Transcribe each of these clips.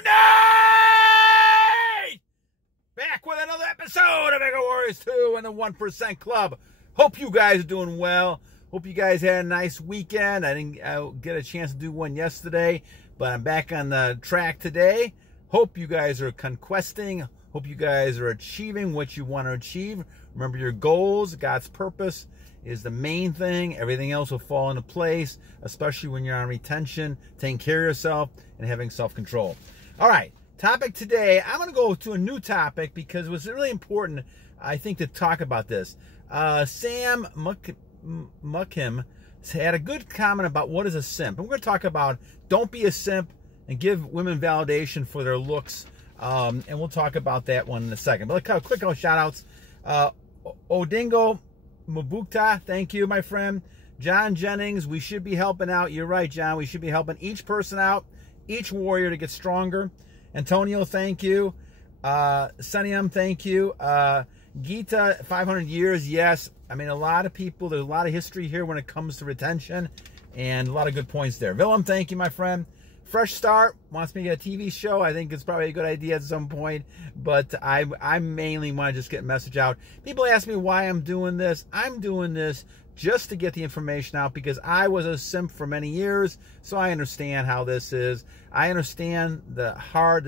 Unite! Back with another episode of Vigor Warriors 2 and the 1% Club. Hope you guys are doing well. Hope you guys had a nice weekend. I didn't get a chance to do one yesterday, but I'm back on the track today. Hope you guys are conquesting. Hope you guys are achieving what you want to achieve. Remember your goals. God's purpose is the main thing. Everything else will fall into place, especially when you're on retention, taking care of yourself, and having self-control. All right, topic today. I'm going to go to a new topic because it was really important, I think, to talk about this. Sam Mukhim had a good comment about what is a simp. And we're going to talk about don't be a simp and give women validation for their looks. And we'll talk about that one in a second. But let's quick shout-outs. Odinga Mubutu, thank you, my friend. Jon Jennings, we should be helping out. You're right, John. We should be helping each person out, each warrior to get stronger. Antonio, thank you. Senium, thank you. Gita, 500 years, yes. I mean, a lot of people, there's a lot of history here when it comes to retention, and a lot of good points there. Villem, thank you, my friend. Fresh Start wants me to get a TV show. I think it's probably a good idea at some point, but I mainly want to just get a message out. People ask me why I'm doing this. I'm doing this just to get the information out because I was a simp for many years, so I understand how this is. I understand the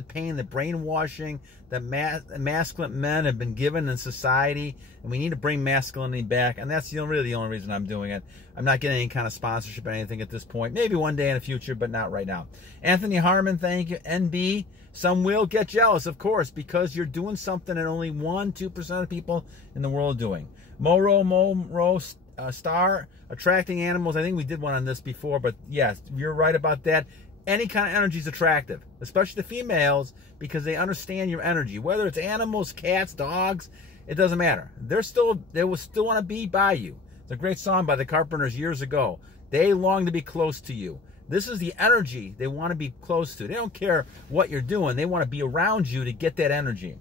pain, the brainwashing that masculine men have been given in society, and we need to bring masculinity back, and that's really the only reason I'm doing it. I'm not getting any kind of sponsorship or anything at this point. Maybe one day in the future, but not right now. Anthony Harmon, thank you. NB, some will get jealous, of course, because you're doing something that only 1-2% of people in the world are doing. MoRoMoRoStar, attracting animals. I think we did one on this before, but yes, you're right about that. Any kind of energy is attractive, especially the females, because they understand your energy. Whether it's animals, cats, dogs, it doesn't matter. They will still want to be by you. It's a great song by the Carpenters years ago. They long to be close to you. This is the energy they want to be close to. They don't care what you're doing. They want to be around you to get that energy.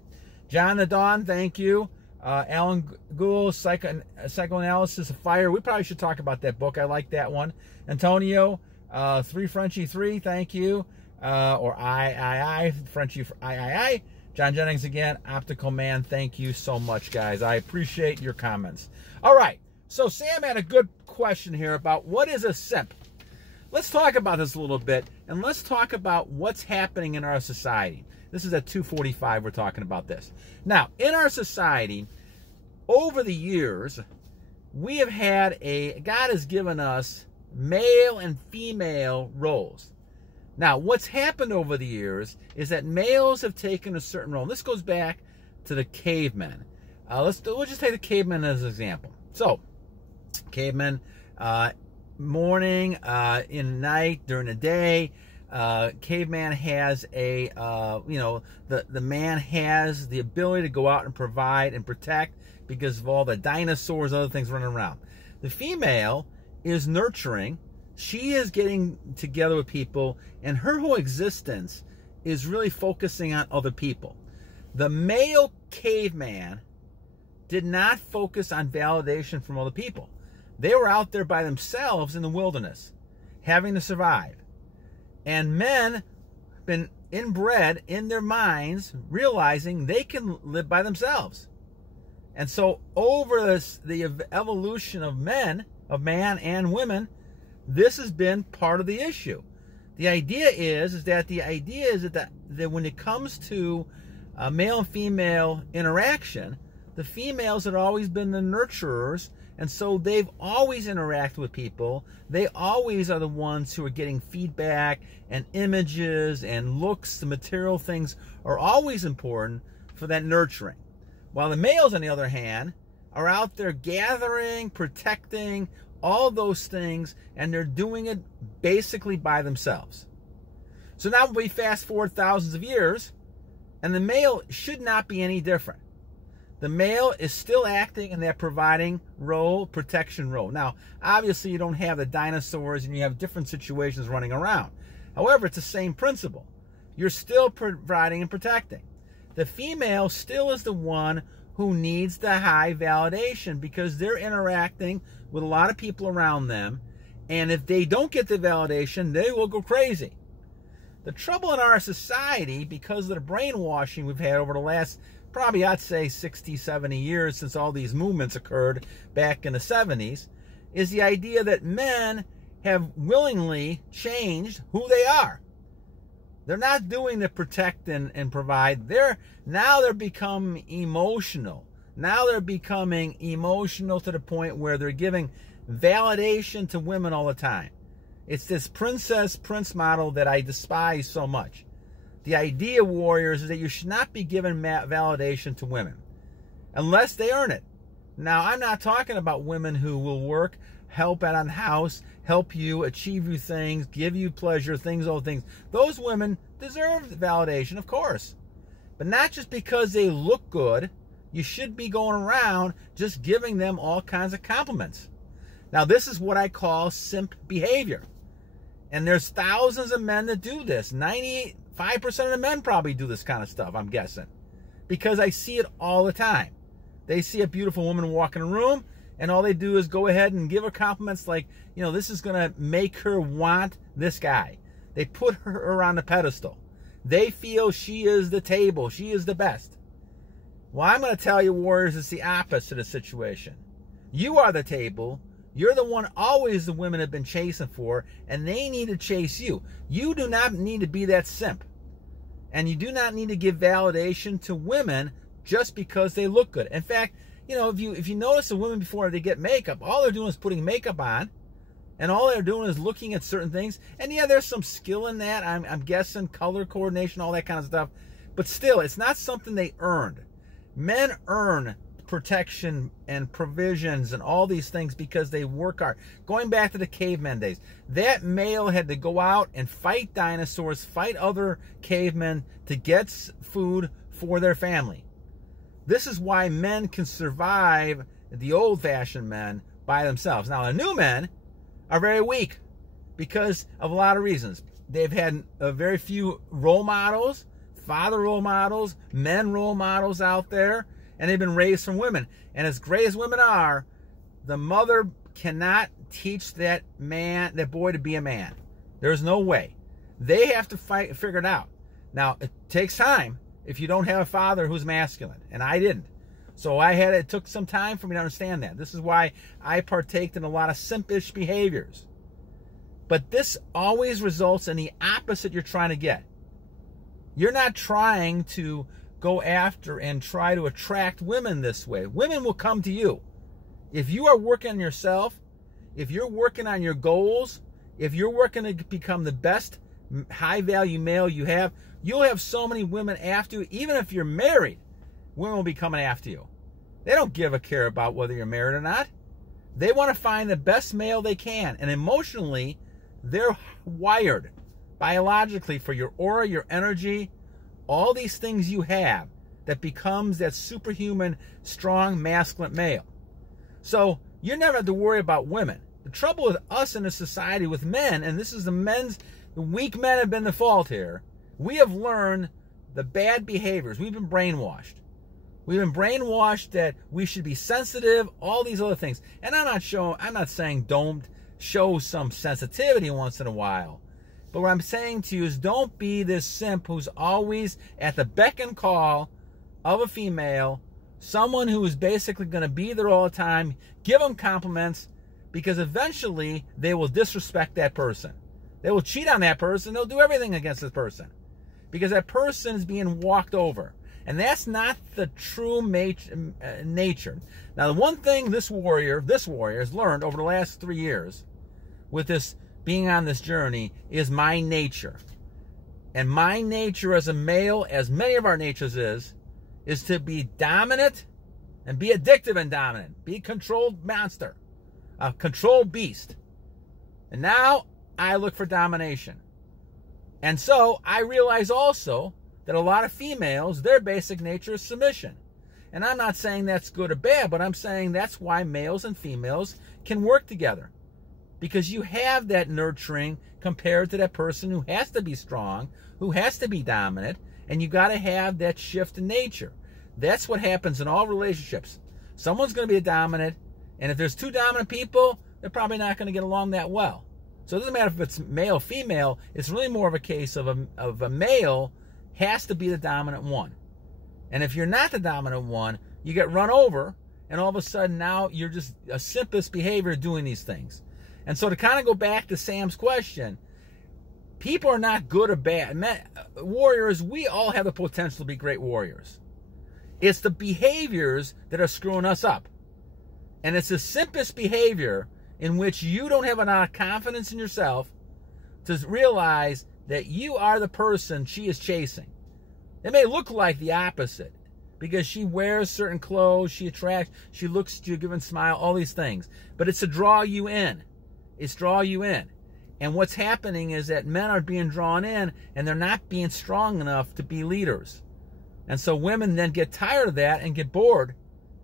Jon the Dawn, thank you. Alan Gouel, Psychoanalysis of Fire. We probably should talk about that book. I like that one. Antonio, IIIFrencyIII, thank you. Or IIIFrencyIII. Jon Jennings again. Optical Man, thank you so much, guys. I appreciate your comments. All right. So Sam had a good question here about what is a simp. Let's talk about this a little bit, and let's talk about what's happening in our society. This is at 2:45 we're talking about this. Now, in our society, over the years, we have had God has given us male and female roles. Now, what's happened over the years is that males have taken a certain role. This goes back to the cavemen. We'll just take the cavemen as an example. So, cavemen, morning, in night, during the day, caveman has the man has the ability to go out and provide and protect because of all the dinosaurs, other things running around. The female is nurturing. She is getting together with people, and her whole existence is really focusing on other people. The male caveman did not focus on validation from other people. They were out there by themselves in the wilderness, having to survive. And men have been inbred in their minds, realizing they can live by themselves. And so over the evolution of man and women, this has been part of the issue. The idea is that when it comes to male and female interaction, the females have always been the nurturers, and so they've always interacted with people. They always are the ones who are getting feedback and images and looks. The material things are always important for that nurturing. While the males, on the other hand, are out there gathering, protecting, all those things, and they're doing it basically by themselves. So now we fast forward thousands of years, and the male should not be any different. The male is still acting in that providing role, protection role. Now, obviously, you don't have the dinosaurs and you have different situations running around. However, it's the same principle. You're still providing and protecting. The female still is the one who needs the high validation because they're interacting with a lot of people around them. And if they don't get the validation, they will go crazy. The trouble in our society, because of the brainwashing we've had over the last, probably I'd say 60, 70 years since all these movements occurred back in the 70s, is the idea that men have willingly changed who they are. They're not doing to protect and provide. Now they're becoming emotional. Now they're becoming emotional to the point where they're giving validation to women all the time. It's this princess prince model that I despise so much. The idea, warriors, is that you should not be giving validation to women unless they earn it. Now, I'm not talking about women who will work, help out on the house, help you, achieve you things, give you pleasure, all things. Those women deserve validation, of course. But not just because they look good. You should be going around just giving them all kinds of compliments. Now, this is what I call simp behavior. And there's thousands of men that do this. 95% of the men probably do this kind of stuff, I'm guessing. Because I see it all the time. They see a beautiful woman walk in a room, and all they do is go ahead and give her compliments like, you know, this is going to make her want this guy. They put her on the pedestal. They feel she is the table. She is the best. Well, I'm going to tell you, warriors, it's the opposite of the situation. You are the table. You're the one always the women have been chasing for, and they need to chase you. You do not need to be that simp. And you do not need to give validation to women just because they look good. In fact, you know, if you notice the women before they get makeup, all they're doing is putting makeup on, and all they're doing is looking at certain things. And yeah, there's some skill in that. I'm guessing color coordination, all that kind of stuff. But still, it's not something they earned. Men earn protection and provisions and all these things because they work hard. Going back to the caveman days, that male had to go out and fight dinosaurs, fight other cavemen to get food for their family. This is why men can survive, the old-fashioned men, by themselves. Now, the new men are very weak because of a lot of reasons. They've had very few role models, father role models, men role models out there, and they've been raised from women. And as great as women are, the mother cannot teach that boy to be a man. There's no way. They have to figure it out. Now, it takes time if you don't have a father who's masculine, and I didn't. So it took some time for me to understand that. This is why I partaked in a lot of simpish behaviors. But this always results in the opposite you're trying to get. You're not trying to go after and try to attract women this way. Women will come to you. If you are working on yourself, if you're working on your goals, if you're working to become the best high-value male you have, you'll have so many women after you. Even if you're married, women will be coming after you. They don't give a care about whether you're married or not. They want to find the best male they can. And emotionally, they're wired biologically for your aura, your energy, all these things you have that becomes that superhuman, strong, masculine male. So you never have to worry about women. The trouble with us in a society with men, and this is the weak men have been the fault here. We have learned the bad behaviors. We've been brainwashed. We've been brainwashed that we should be sensitive, all these other things. And I'm not saying don't show some sensitivity once in a while. But what I'm saying to you is don't be this simp who's always at the beck and call of a female, someone who is basically going to be there all the time, give them compliments, because eventually they will disrespect that person. They will cheat on that person. They'll do everything against this person because that person is being walked over. And that's not the true nature. Now, the one thing this warrior has learned over the last 3 years with this being on this journey is my nature. And my nature as a male, as many of our natures is to be dominant and be addictive and dominant. Be a controlled monster, a controlled beast. And now I look for domination. And so I realize also that a lot of females, their basic nature is submission. And I'm not saying that's good or bad, but I'm saying that's why males and females can work together. Because you have that nurturing compared to that person who has to be strong, who has to be dominant, and you got to have that shift in nature. That's what happens in all relationships. Someone's going to be a dominant, and if there's two dominant people, they're probably not going to get along that well. So it doesn't matter if it's male or female. It's really more of a case of a male has to be the dominant one. And if you're not the dominant one, you get run over, and all of a sudden now you're just a simpest behavior doing these things. And so to kind of go back to Sam's question, people are not good or bad. Warriors, we all have the potential to be great warriors. It's the behaviors that are screwing us up. And it's the simpest behavior in which you don't have enough confidence in yourself to realize that you are the person she is chasing. It may look like the opposite because she wears certain clothes, she attracts, she looks at you, give a smile, all these things. But it's to draw you in. It's draw you in. And what's happening is that men are being drawn in and they're not being strong enough to be leaders. And so women then get tired of that and get bored.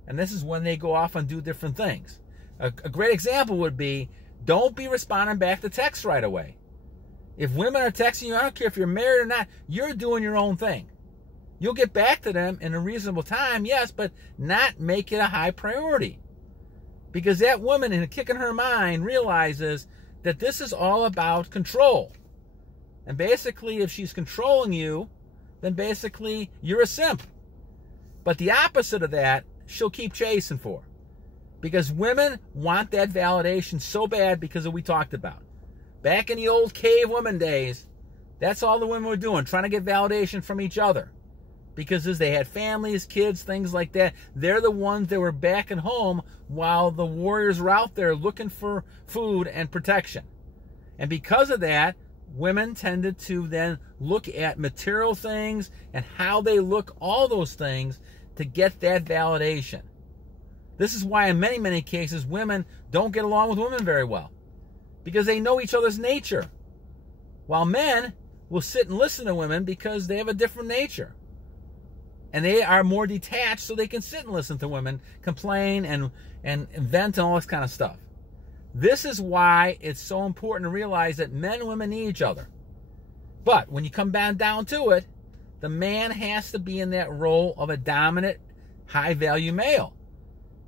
And this is when they go off and do different things. A great example would be, don't be responding back to texts right away. If women are texting you, I don't care if you're married or not, you're doing your own thing. You'll get back to them in a reasonable time, yes, but not make it a high priority. Because that woman, in a kick in her mind, realizes that this is all about control. And basically, if she's controlling you, then basically you're a simp. But the opposite of that, she'll keep chasing for. Because women want that validation so bad because of what we talked about. Back in the old cave woman days, that's all the women were doing, trying to get validation from each other. Because as they had families, kids, things like that, they're the ones that were back at home while the warriors were out there looking for food and protection. And because of that, women tended to then look at material things and how they look, all those things, to get that validation. This is why in many, many cases, women don't get along with women very well. Because they know each other's nature. While men will sit and listen to women because they have a different nature. And they are more detached so they can sit and listen to women complain and vent and all this kind of stuff. This is why it's so important to realize that men and women need each other. But when you come down to it, the man has to be in that role of a dominant, high-value male.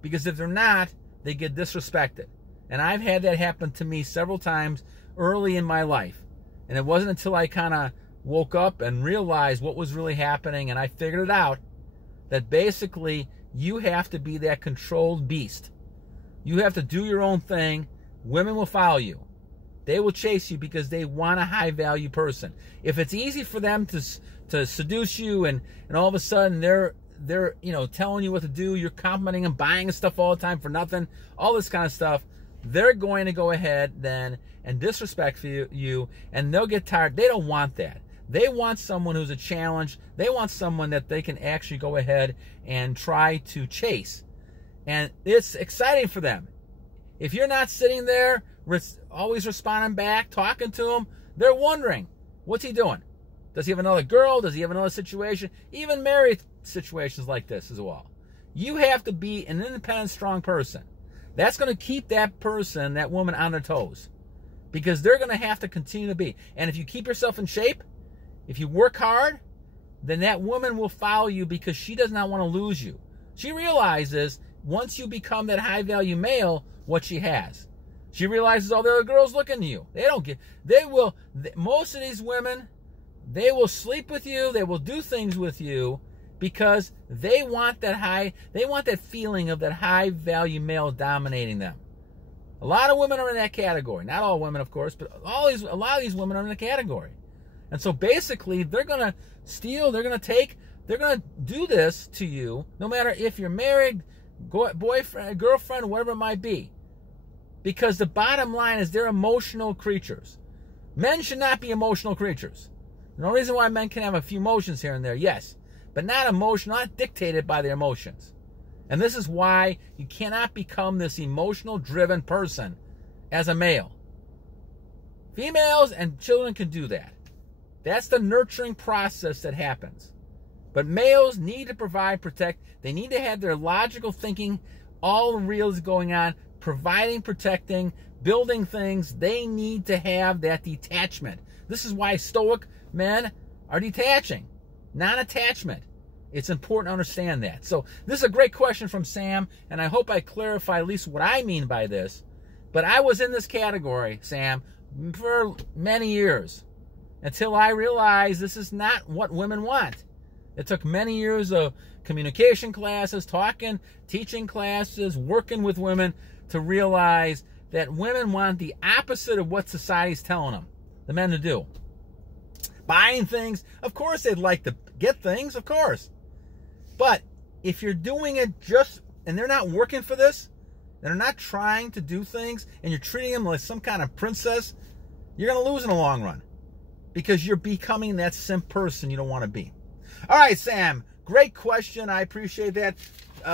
Because if they're not, they get disrespected. And I've had that happen to me several times early in my life. And it wasn't until I kind of woke up and realized what was really happening and I figured it out, that basically you have to be that controlled beast. You have to do your own thing. Women will follow you. They will chase you because they want a high-value person. If it's easy for them to seduce you and all of a sudden they're telling you what to do, you're complimenting them, buying stuff all the time for nothing, all this kind of stuff, they're going to go ahead then and disrespect you, and they'll get tired. They don't want that. They want someone who's a challenge. They want someone that they can actually go ahead and try to chase. And it's exciting for them. If you're not sitting there always responding back, talking to them, they're wondering, what's he doing? Does he have another girl? Does he have another situation? Even married situations like this as well. You have to be an independent, strong person. That's going to keep that person, that woman, on their toes. Because they're going to have to continue to be. And if you keep yourself in shape, if you work hard, then that woman will follow you because she does not want to lose you. She realizes once you become that high-value male, what she has. She realizes all the other girls looking at you. Most of these women, they will sleep with you, they will do things with you because they want that feeling of that high-value male dominating them. A lot of women are in that category. Not all women, of course, but a lot of these women are in the category. And so basically, they're going to steal, they're going to do this to you, no matter if you're married, boyfriend, girlfriend, whatever it might be. Because the bottom line is they're emotional creatures. Men should not be emotional creatures. No reason why men can have a few emotions here and there, yes. But not emotional, not dictated by their emotions. And this is why you cannot become this emotional-driven person as a male. Females and children can do that. That's the nurturing process that happens. But males need to provide, protect. They need to have their logical thinking, all real is going on, providing, protecting, building things. They need to have that detachment. This is why stoic men are detaching, non-attachment. It's important to understand that. So this is a great question from Sam, and I hope I clarify at least what I mean by this. But I was in this category, Sam, for many years until I realized this is not what women want. It took many years of communication classes, talking, teaching classes, working with women to realize that women want the opposite of what society's telling them, the men to do. Buying things, of course they'd like to get things, of course. But if you're doing it just, and they're not working for this, they're not trying to do things, and you're treating them like some kind of princess, you're going to lose in the long run. Because you're becoming that simp person you don't want to be. All right, Sam, great question. I appreciate that.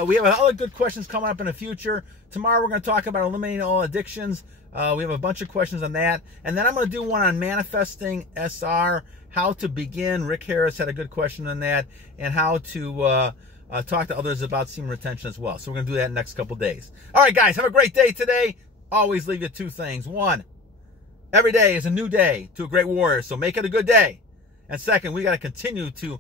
We have other good questions coming up in the future. Tomorrow we're going to talk about eliminating all addictions. We have a bunch of questions on that. And then I'm going to do one on manifesting SR, how to begin. Rick Harris had a good question on that. And how to talk to others about semen retention as well. So we're going to do that in the next couple days. All right, guys, have a great day today. Always leave you two things. One, every day is a new day to a great warrior. So make it a good day. And second, we got to continue to